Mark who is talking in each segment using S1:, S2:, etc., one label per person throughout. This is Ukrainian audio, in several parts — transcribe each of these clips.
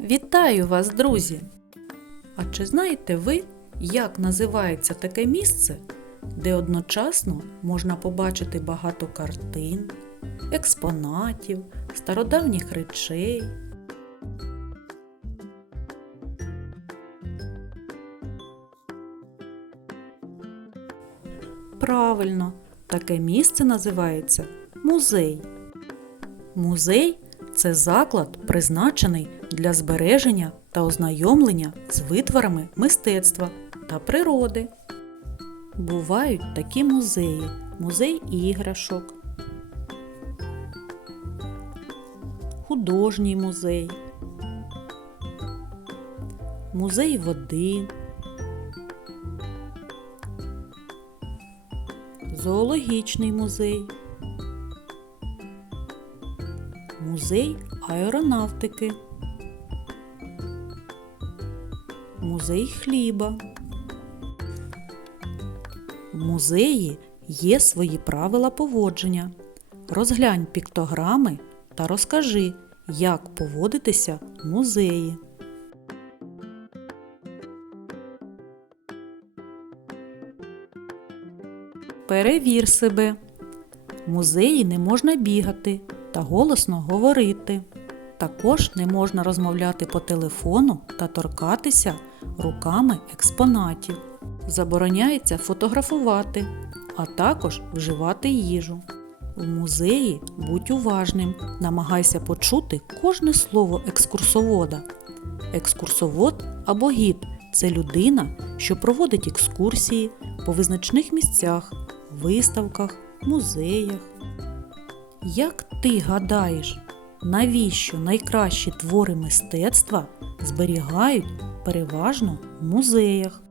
S1: Вітаю вас, друзі! А чи знаєте ви, як називається таке місце, де одночасно можна побачити багато картин, експонатів, стародавніх речей? Правильно, таке місце називається музей. Музей це заклад, призначений для збереження та ознайомлення з витворами мистецтва та природи. Бувають такі музеї: музей іграшок, художній музей, музей води, зоологічний музей. Музей аеронавтики, Музей хліба. В музеї є свої правила поводження. Розглянь піктограми та розкажи, як поводитися в музеї. Перевір себе. Музеї не можна бігати та голосно говорити. Також не можна розмовляти по телефону та торкатися руками експонатів. Забороняється фотографувати, а також вживати їжу. У музеї будь уважним, намагайся почути кожне слово екскурсовода. Екскурсовод або гід це людина, що проводить екскурсії по визначних місцях, виставках, музеях. Як ти гадаєш, навіщо найкращі твори мистецтва зберігають переважно в музеях?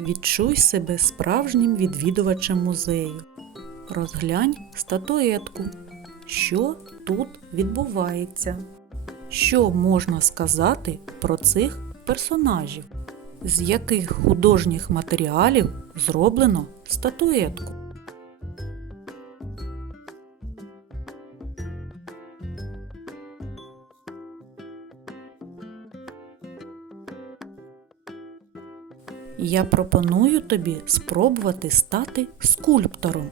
S1: Відчуй себе справжнім відвідувачем музею. Розглянь статуетку. Що тут відбувається? Що можна сказати про цих персонажів? З яких художніх матеріалів зроблено статуетку? Я пропоную тобі спробувати стати скульптором.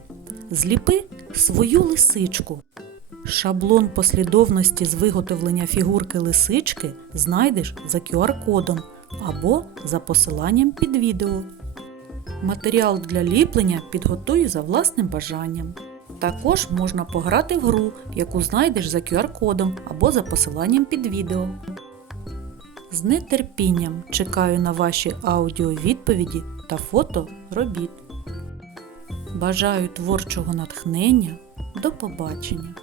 S1: Зліпи свою лисичку. Шаблон послідовності з виготовлення фігурки лисички знайдеш за QR-кодом або за посиланням під відео. Матеріал для ліплення підготуй за власним бажанням. Також можна пограти в гру, яку знайдеш за QR-кодом або за посиланням під відео. З нетерпінням чекаю на ваші аудіовідповіді та фото робіт. Бажаю творчого натхнення. До побачення!